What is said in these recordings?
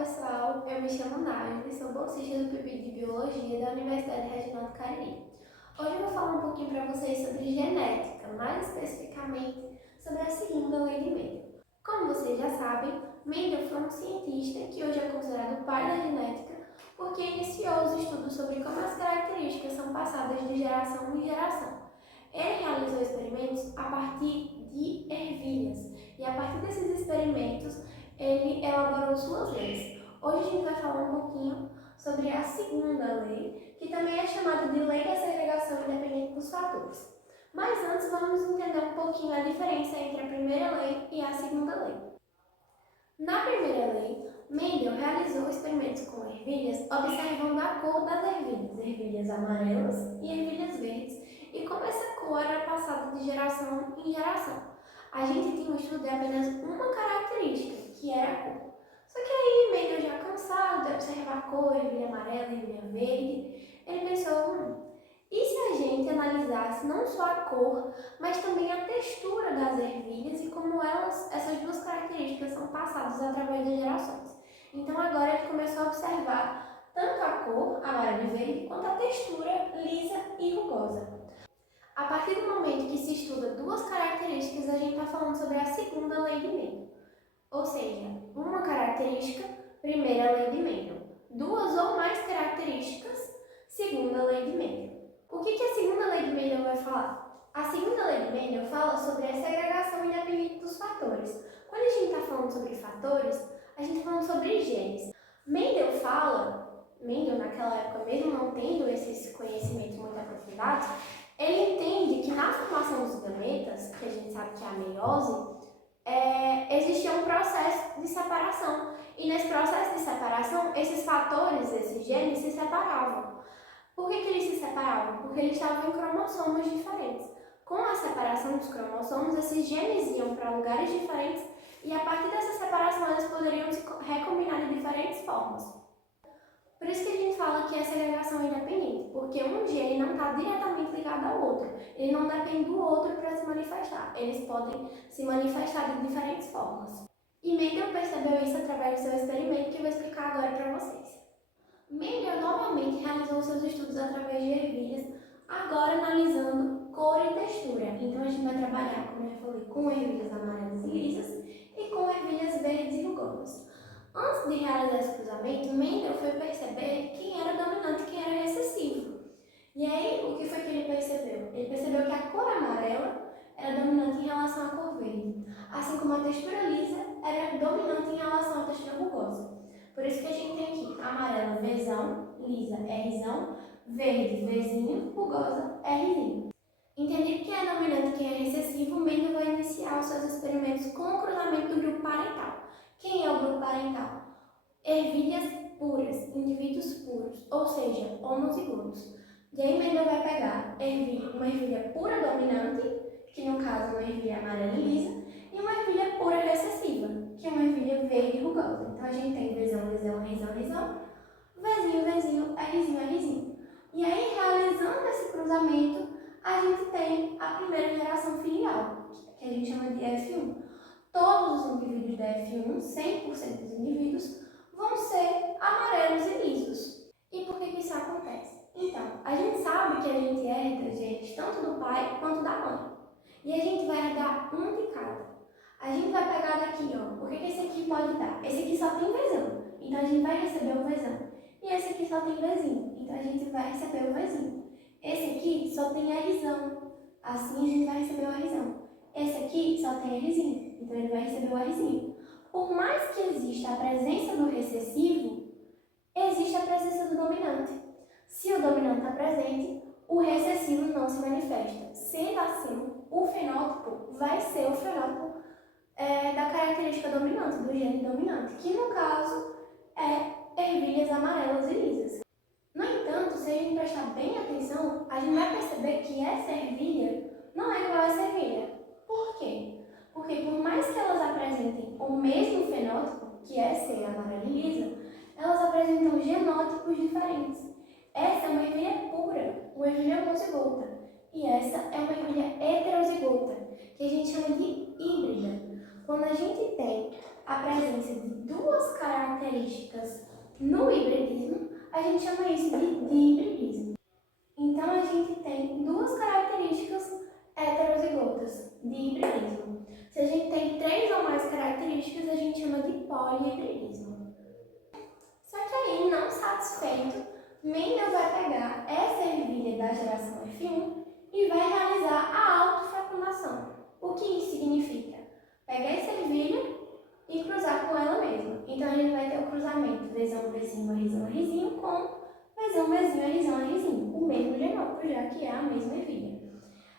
pessoal, eu me chamo Nádia e sou bolsista do PIB de Biologia da Universidade Regional do Cariri. Hoje eu vou falar um pouquinho para vocês sobre genética, mais especificamente sobre a segunda lei de Mendel. Como vocês já sabem, Mendel foi um cientista que hoje é considerado o pai da genética porque iniciou os estudos sobre como as características são passadas de geração em geração. Ele realizou experimentos a partir de ervilhas e a partir desses experimentos ele elaborou suas leis. Hoje a gente vai falar um pouquinho sobre a segunda lei, que também é chamada de Lei da Segregação Independente dos Fatores. Mas antes vamos entender um pouquinho a diferença entre a primeira lei e a segunda lei. Na primeira lei, Mendel realizou experimentos com ervilhas observando a cor das ervilhas amarelas e ervilhas verdes, e como essa cor era passada de geração em geração. A gente tinha um estudo de apenas uma característica, que era a cor. Só que aí, Mendel já cansado de observar a cor, ervilha amarela, ervilha verde, ele pensou, e se a gente analisasse não só a cor, mas também a textura das ervilhas e como essas duas características são passadas através das gerações. Então agora ele começou a observar tanto a cor, amarela e verde, quanto a textura lisa e rugosa. A partir do momento que se estuda duas características, a gente está falando sobre a segunda lei de Mendel. Ou seja, uma característica, primeira lei de Mendel. Duas ou mais características, segunda lei de Mendel. O que a segunda lei de Mendel vai falar? A segunda lei de Mendel fala sobre a segregação independente dos fatores. Quando a gente está falando sobre fatores, a gente está falando sobre genes. Mendel naquela época, mesmo não tendo esses conhecimentos muito aprofundados, ele entende que na formação dos gametas, que a gente sabe que é a meiose, existia um processo de separação. E nesse processo de separação, esses fatores, esses genes, se separavam. Por que eles se separavam? Porque eles estavam em cromossomos diferentes. Com a separação dos cromossomos, esses genes iam para lugares diferentes e a partir dessa separação eles poderiam se recombinar de diferentes formas. Por isso que a gente fala que é segregação independente, porque um gene não está diretamente ligado ao outro. Ele não depende do outro para se manifestar. Eles podem se manifestar de diferentes formas. E Mendel percebeu isso através do seu experimento que eu vou explicar agora para vocês. Mendel novamente realizou seus estudos através de ervilhas, agora analisando cor e textura. Então a gente vai trabalhar, como eu falei, com ervilhas amarelas e lisas e com ervilhas verdes e rugosas. Antes de realizar esse cruzamento, Mendel foi perceber quem era dominante e quem era recessivo. E aí, o que foi que ele percebeu? Ele percebeu que a cor amarela era dominante em relação à cor verde, assim como a textura lisa era dominante em relação à textura rugosa. Por isso que a gente tem aqui amarela, Vzão, lisa, Rzão, verde, Vzinho, rugosa, Rzinho. Entendendo quem é dominante e quem é recessivo, Mendel vai iniciar os seus experimentos com o cruzamento do grupo parental. Quem é o grupo parental? Ervilhas puras, indivíduos puros, ou seja, homozigotos. E aí Mendel vai pegar uma ervilha pura dominante, que no caso é uma ervilha amarela e lisa, e uma ervilha pura recessiva, que é uma ervilha verde e rugosa. Então a gente tem Vzão, Vzão, Rzão, Rzão, Vzinho, Vzinho, Rzinho, Rzinho. E aí, realizando esse cruzamento, a gente tem a primeira geração filial, que a gente chama de F1. Todos os indivíduos da F1, 100% dos indivíduos, vão ser amarelos e lisos. E por que isso acontece? Então, a gente sabe que a gente herda genes tanto do pai quanto da mãe. E a gente vai herdar um de cada. A gente vai pegar daqui, ó, o que esse aqui pode dar? Esse aqui só tem Vzão, então a gente vai receber o Vzão. E esse aqui só tem Vzinho, então a gente vai receber o Vzinho. Esse aqui só tem Rzão, assim a gente vai receber o Rzão. Esse aqui só tem Rzinho, então ele vai receber o Rzinho. Por mais que exista a presença do recessivo, existe a presença do dominante. Se o dominante está presente, o recessivo não se manifesta. Sendo assim, o fenótipo vai ser o fenótipo da característica dominante, do gene dominante, que no caso é ervilhas amarelas e lisas. No entanto, se a gente prestar bem atenção, a gente vai perceber que essa ervilha não é igual a essa ervilha. Por quê? Porque por mais que elas apresentem o mesmo fenótipo, que é ser amarela e lisa, elas apresentam genótipos diferentes. Essa é uma ervilha pura, uma ervilha homozigota, e essa é uma ervilha heterozigota, que a gente chama de híbrida. Quando a gente tem a presença de duas características características no hibridismo, a gente chama isso de dihibridismo. Então, a gente tem duas características heterozigotas de hibridismo. Se a gente tem 3 ou mais características, a gente chama de polihibridismo. Só que aí, não satisfeito, Mendel vai pegar essa ervilha da geração F1 e vai realizar a autofecundação. O que isso significa? Pegar essa ervilha e cruzar com ela mesma. Então, a gente vai ter o cruzamento Vzão, Vzinho, Rzão, Rzinho com Vzão, Vzinho, Rzão, Rzinho, o mesmo genótipo, já que é a mesma ervilha.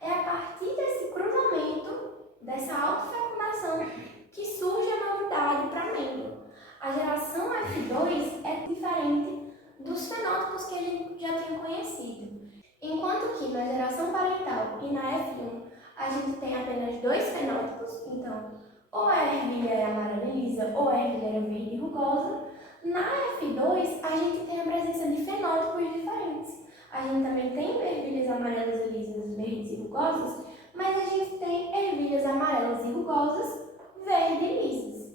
É a partir desse cruzamento, dessa autofecundação, que surge a novidade para Mendel. A geração F2 é diferente dos fenótipos que a gente já tinha conhecido. Enquanto que na geração parental e na F1 a gente tem apenas 2 fenótipos, então ou a ervilha é amarela e lisa ou a ervilha é verde e rugosa, na F2 a gente tem a presença de fenótipos diferentes. A gente também tem ervilhas amarelas e lisas, verdes e rugosas, mas a gente tem ervilhas amarelas e rugosas, verdes e lisas.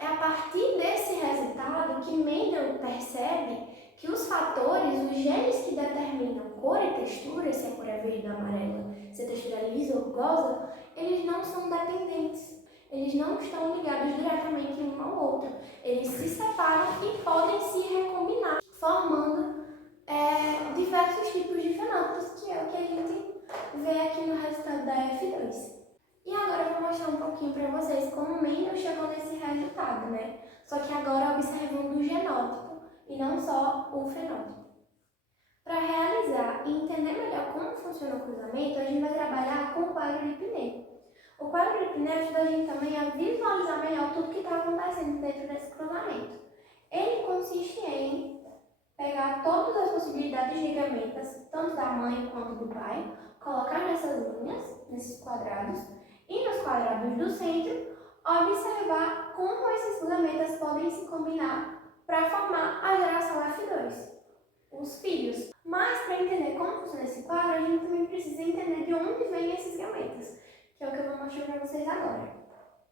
É a partir desse resultado que Mendel percebe que os fatores, os genes que determinam cor e textura, se a cor é verde ou amarela, se a textura é lisa ou rugosa, eles não são dependentes. Eles não estão ligados diretamente um ao outro. Eles se separam e podem se recombinar, formando diversos tipos de fenótipos, que é o que a gente vê aqui no resultado da F2. E agora eu vou mostrar um pouquinho para vocês como Mendel chegou nesse resultado, né? Só que agora observando o genótipo e não só o fenótipo. Para realizar e entender melhor como funciona o cruzamento, a gente vai trabalhar com o quadro de Pinel. O quadro de Pinel ajuda a gente também a visualizar melhor tudo que está acontecendo dentro desse cruzamento. Ele consiste em pegar todas as possibilidades de gametas, tanto da mãe quanto do pai, colocar nessas linhas, nesses quadrados, e nos quadrados do centro, observar como esses gametas podem se combinar para formar a geração F2, os filhos. Mas para entender como funciona esse quadro, a gente também precisa entender de onde vêm esses gametas, que é o que eu vou mostrar para vocês agora.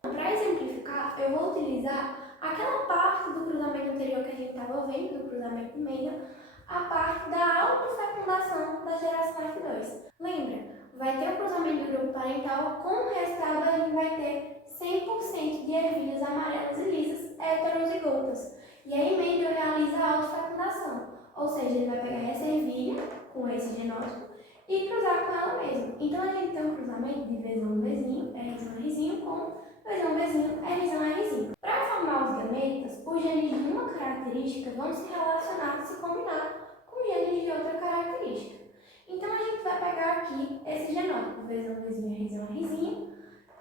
Para exemplificar, eu vou utilizar aquela parte do cruzamento anterior que a gente estava vendo, do cruzamento de Mendel, a parte da autofecundação da geração F2. Lembra? Vai ter o cruzamento do grupo parental, com o resultado a gente vai ter 100% de ervilhas amarelas e lisas heterozigotas. E aí Mendel realiza a autofecundação, ou seja, ele vai pegar essa ervilha com esse genótipo e cruzar com ela mesma. Então a gente tem um cruzamento de Vzão, Vzinho, Rzão, Rzinho com Vzão, Vzinho, Rzão, Rzinho. Para formar os gametas, os genes de uma característica vão se relacionar, se combinar com genes de outra característica. Então a gente vai pegar aqui esse genótipo, Vzão, Vzinho, Rzão, Rzinho,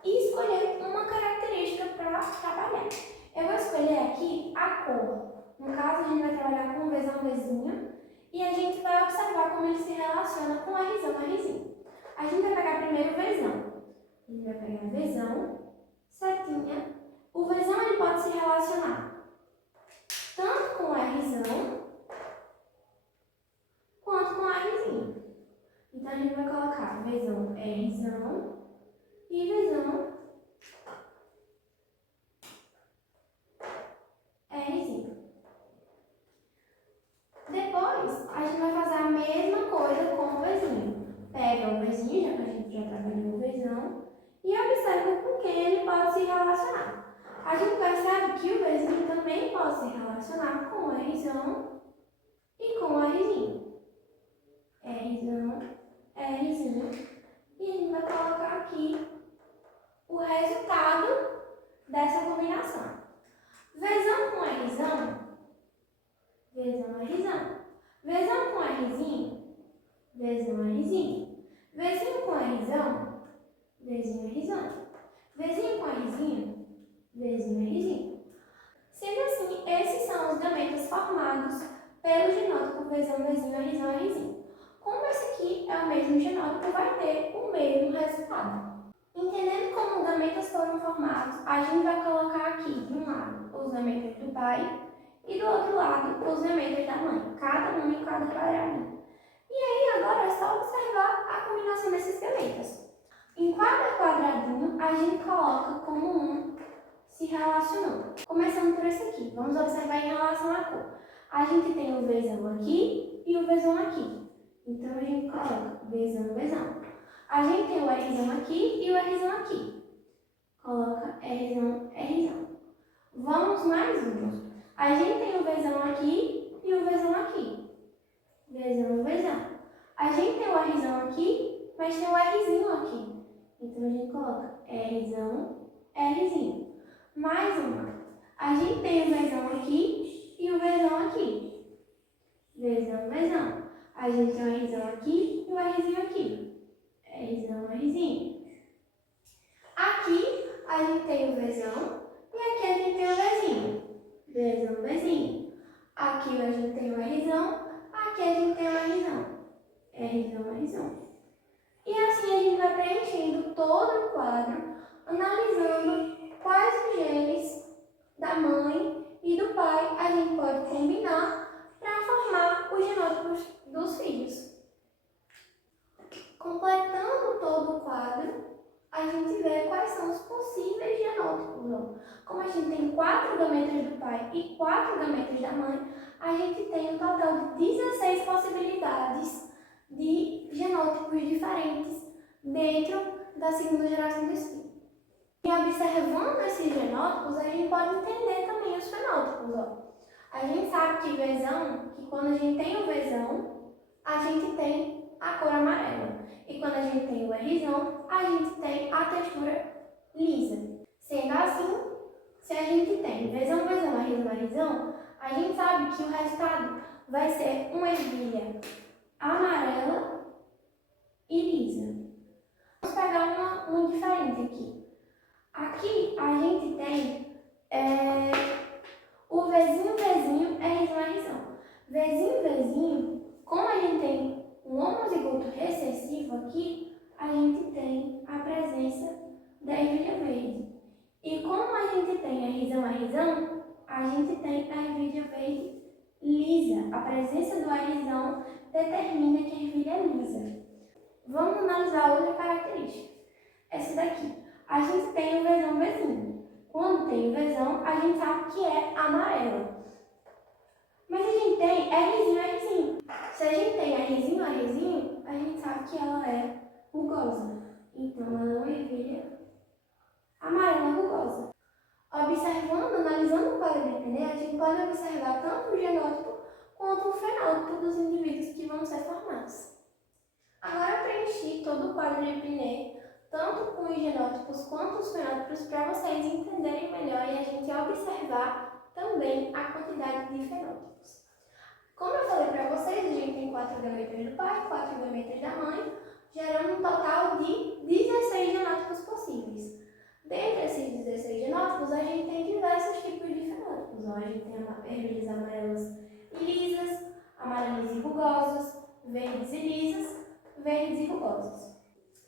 e escolher uma característica para trabalhar. Eu vou escolher aqui a cor. No caso, a gente vai trabalhar com o Vzão, Vzinho, e a gente vai observar como ele se relaciona com a Rzão, Rzinho. A gente vai pegar primeiro o Vzão. A gente vai pegar Vzão, setinha. O Vzão ele pode se relacionar tanto com a Rzão quanto com a Rzinho. Então a gente vai colocar Vzão Rzão e Vzão Rzinho. Depois a gente vai fazer a mesma coisa com o Vzinho. Pega o Vzinho, já que a gente já trabalhou o Vzão, e observa com quem ele pode se relacionar. A gente percebe que o Vzinho também pode se relacionar com o Rzão e com o Rzinho. Rzão, Rzinho. E a gente vai colocar aqui o resultado dessa combinação. Vzão com Rzão, Vzão, Rzão. Vzão com Rzinho, Vzão, Rzinho. Vzinho com Rzão, Vzinho, Rzão. Vzinho com Rzinho, Vzinho, Rzinho. Sendo assim, esses são os gametas formados pelo genótipo Vzão, Vzinho, Rzão, Rzinho. Como esse aqui é o mesmo genótipo, vai ter o mesmo resultado. Entendendo como os gametas foram formados, a gente vai colocar aqui, de um lado, os gametas do pai e do outro lado, os gametas da mãe, cada um em cada quadradinho. E aí, agora é só observar a combinação desses gametas. Em cada quadradinho, a gente coloca como um se relacionando. Começando por esse aqui, vamos observar em relação à cor. A gente tem o Vzão aqui e o Vzão aqui. Então a gente coloca Vzão, Vzão. A gente tem o Rzão aqui e o Rzão aqui. Coloca Rzão, Rzão. Vamos mais um. A gente tem o Vzão aqui e o Vzão aqui. Vzão, Vzão. A gente tem o Rzão aqui, mas tem o Rzinho aqui. Então a gente coloca Rzão, Rzinho. Mais uma. A gente tem o Vzão aqui e o Vzão aqui. Vzão, Vzão. A gente tem o Rzão aqui e o Rzinho aqui. Rzão, Rzinho. Aqui a gente tem o Vzão e aqui a gente tem o Vzinho. Vzão, Vzinho. Aqui a gente tem o Rzão, aqui a gente tem o Rzão. Rzão, Rzão. E assim a gente vai preenchendo todo o quadro, analisando quais os genes da mãe e do pai a gente pode combinar para formar os genótipos dos filhos. Completando todo o quadro, a gente vê quais são os possíveis genótipos. Como a gente tem 4 gametas do pai e 4 gametas da mãe, a gente tem um total de 16 possibilidades de genótipos diferentes dentro da segunda geração do espírito. E observando esses genótipos, a gente pode entender também os fenótipos. A gente sabe que Vzão, que quando a gente tem o Vzão, a gente tem a cor amarela. E quando a gente tem o Rzão, a gente tem a textura lisa. Sendo assim, se a gente tem Vzão, Vzão, Rzão, Rzão, a gente sabe que o resultado vai ser uma ervilha amarela e lisa. Vamos pegar uma diferente aqui. Aqui a gente tem o Vzinho, Vzinho, Rzão, Rzão. Vzinho, Vzinho, como a gente tem um homozigoto recessivo aqui, a gente tem a presença da ervilha verde. E como a gente tem a Rzão, a gente tem a ervilha verde lisa. A presença do Rzão determina que a ervilha é lisa. Vamos analisar outra característica. Essa daqui. A gente tem o Vzão, Vzinho. Quando tem o Vzão, a gente sabe que é amarela. Mas a gente tem Rzinho, Rzinho. Se a gente tem Rzinho, Rzinho, a gente sabe que ela é rugosa. Então, ela é uma ervilha amarela rugosa. Observando, analisando o quadro de Pinê, a gente pode observar tanto o genótipo quanto o fenótipo dos indivíduos que vão ser formados. Agora eu preenchi todo o quadro de Pinê, tanto com os genótipos quanto os fenótipos, para vocês entenderem melhor e a gente observar também a quantidade de fenótipos. Como eu falei para vocês, a gente tem 4 gametas do pai, 4 gametas da mãe, gerando um total de 16 genótipos possíveis. Dentre esses 16 genótipos, a gente tem diversos tipos de fenótipos. A gente tem ervilhas amarelas e lisas, amarelas e rugosas, verdes e lisas, verdes e rugosas.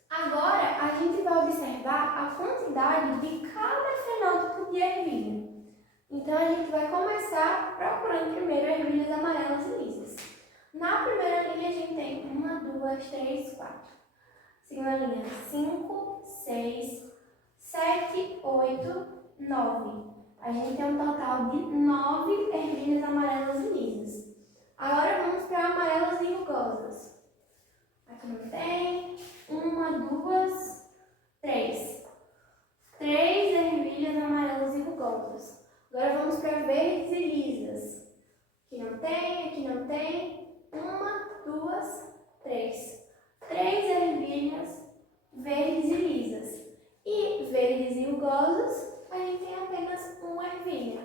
Agora, a gente vai observar a quantidade de cada fenótipo de ervilha. Então, a gente vai começar procurando primeiro ervilhas amarelas e lisas. Na primeira linha, a gente tem 1, 2, 3, 4. Segunda linha, 5, 6, 7, 8, 9. A gente tem um total de 9 ervilhas amarelas e lisas. Agora, vamos para amarelas e rugosas. Aqui não tem. 1, 2, 3. 3 ervilhas amarelas e rugosas. Agora vamos para verdes e lisas. Aqui não tem, aqui não tem. 1, 2, 3. 3 ervilhas verdes e lisas. E verdes e rugosas, a gente tem apenas uma ervilha.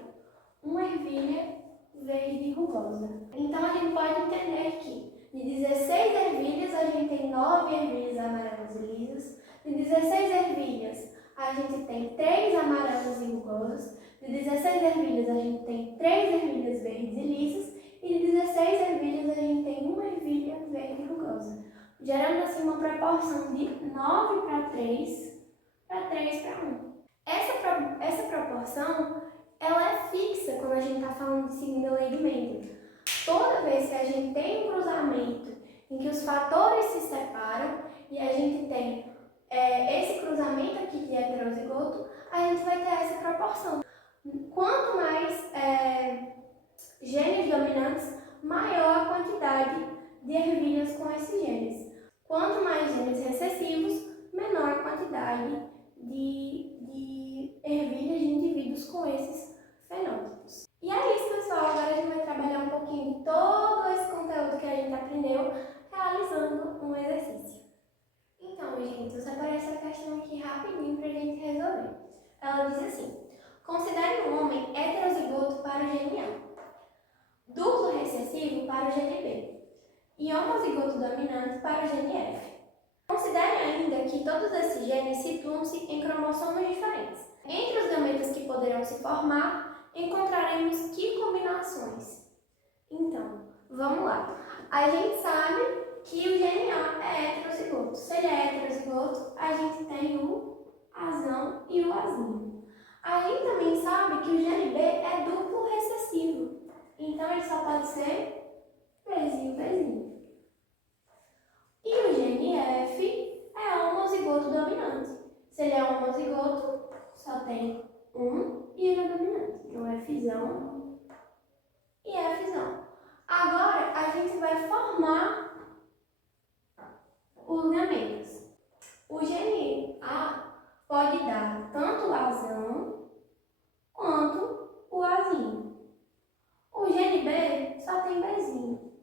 Uma ervilha verde e rugosa. Então a gente pode entender que de 16 ervilhas, a gente tem 9 ervilhas amarelas e lisas. De 16 ervilhas, a gente tem 3 amarelas e rugosas. De 16 ervilhas, a gente tem 3 ervilhas verdes e lisas. E de 16 ervilhas, a gente tem uma ervilha verde e rugosa. Gerando assim uma proporção de 9 para 3 para 1. Essa proporção, ela é fixa quando a gente está falando de segunda lei de Mendel. Toda vez que a gente tem um cruzamento em que os fatores se separam e a gente tem esse cruzamento aqui de heterozigoto, a gente vai ter essa proporção. Quanto mais genes dominantes, maior a quantidade de ervilhas com esses genes. Quanto mais genes recessivos, menor a quantidade de ervilhas de indivíduos com esses fenótipos. E é isso, pessoal. Agora a gente vai trabalhar um pouquinho de todo esse conteúdo que a gente aprendeu realizando um exercício. Então, gente, eu separei essa questão aqui rapidinho para a gente resolver. Ela diz assim: considere um homem heterozigoto para o gene A, duplo recessivo para o gene B e homozigoto dominante para o gene F. Considere ainda que todos esses genes situam-se em cromossomos diferentes. Entre os gametas que poderão se formar, encontraremos que combinações? Então, vamos lá. A gente sabe que o gene A é heterozigoto. Se ele é heterozigoto, a gente tem o Azão e o Azinho. A gente também sabe que o gene B é duplo recessivo. Então, ele só pode ser Bzinho, Bzinho. E o gene F é homozigoto dominante. Se ele é homozigoto, só tem um e ele é dominante. Então, Fzão e Fzão. Agora, a gente vai formar os gametas. O gene A pode dar tanto o Azão quanto o Azinho. O gene B só tem Bzinho.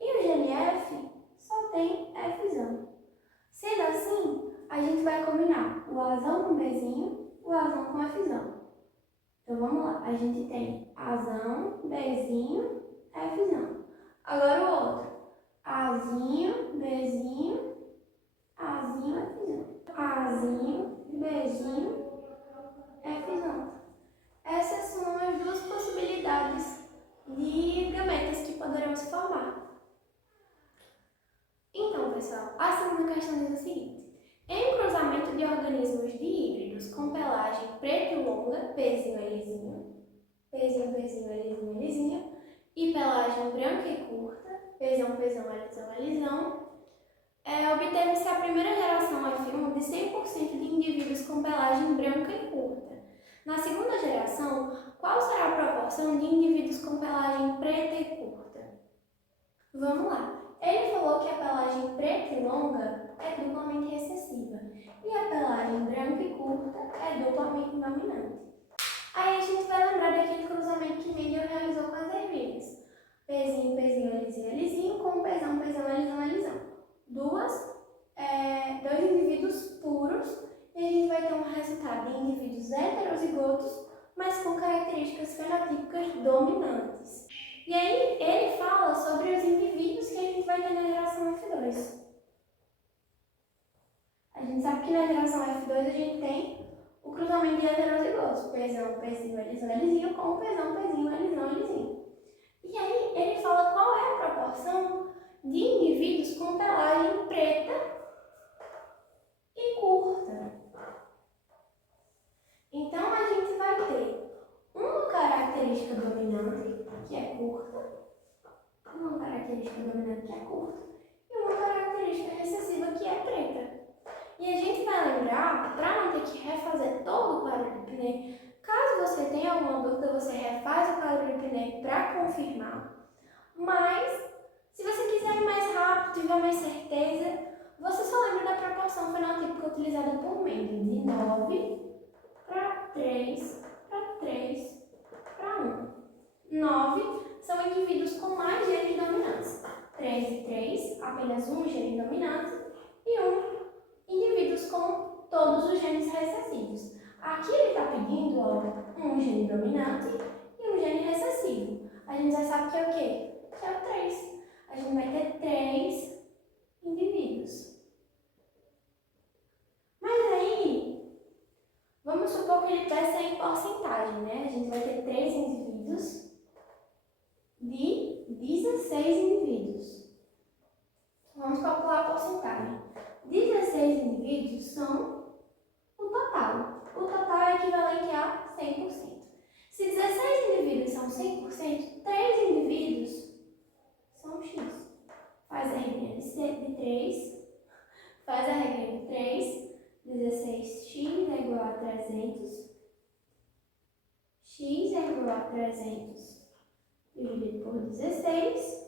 E o gene F só tem Fzão. Sendo assim, a gente vai combinar o Azão com Bzinho, o Azão com Fzão. Então vamos lá, a gente tem Azão, Bzinho, Fzão. Agora o outro, Azinho, Bzinho, Azinho, Fzão. Azinho, Bzinho, Fzão. Essas são as duas possibilidades de gametas que poderão se formar. Então, pessoal, a segunda questão diz o seguinte: em um cruzamento de organismos de híbridos com pelagem preta e longa, Pzinho, Lzinho, Pzinho, Pzinho, Lzinho, Lzinho, e pelagem branca e curta, Pzão, Pzão, Lzão, Lzão, obteve-se a primeira geração F1 de 100% de indivíduos com pelagem branca e curta. Na segunda geração, qual será a proporção de indivíduos com pelagem preta e curta? Vamos lá. Ele falou que a pelagem preta e longa é duplamente recessiva e a pelagem branca e curta é duplamente dominante. Aí a gente vai lembrar daquele cruzamento que Mendel realizou com as ervilhas. Pzinho, Pzinho, Lzinho, Lzinho, com Pzão, Pzão, Lzão, Lzão. Dois indivíduos puros e a gente vai ter um resultado de indivíduos heterozigotos, mas com características fenotípicas dominantes. E aí ele fala sobre os indivíduos que a gente vai ter na geração F2. A gente sabe que na geração F2 a gente tem o cruzamento de heterozigotos, Pzão, Pzinho, Lzão, Lzinho, com Pzão, Pzinho, Lzão, Lzinho. E aí ele fala qual é a proporção de indivíduos com pelagem preta e curta. Então a gente vai ter uma característica dominante, que é curta, uma característica dominante que é curta, e uma característica recessiva que é preta. E a gente vai lembrar, para não ter que refazer todo o quadro de Pinel, caso você tenha alguma dúvida, você refaz o quadro de Pinel para confirmar. Mas, se você quiser ir mais rápido, tiver mais certeza, você só lembra da proporção fenotípica utilizada por Mendel, de 9 para 3 para 3 para 1. 9 são indivíduos com mais genes dominantes. 3 e 3, apenas um gene dominante, e 1, indivíduos com todos os genes recessivos. Aqui ele está pedindo um gene dominante e um gene recessivo. A gente já sabe que é o quê? Que é o 3. A gente vai ter 3 indivíduos. Mas aí, vamos supor que ele peça em porcentagem, né? A gente vai ter 3 indivíduos de 16 indivíduos. Vamos calcular a porcentagem. 16 indivíduos são o total. O total é equivalente a 100%. Se 16 indivíduos são 100%, 3 indivíduos são X. Faz a regrinha de 3, faz a regrinha de por 3, 16x é igual a 300. X é igual a 300 dividido por 16.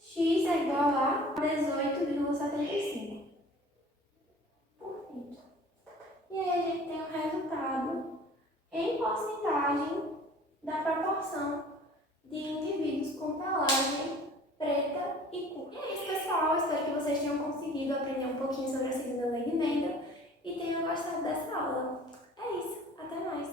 X é igual a 18,75. E aí a gente tem o resultado em porcentagem da proporção de indivíduos com pelagem preta e curta. E é isso, pessoal. Espero que vocês tenham conseguido aprender um pouquinho sobre a segunda lei de Mendel e tenham gostado dessa aula. É isso. Até mais.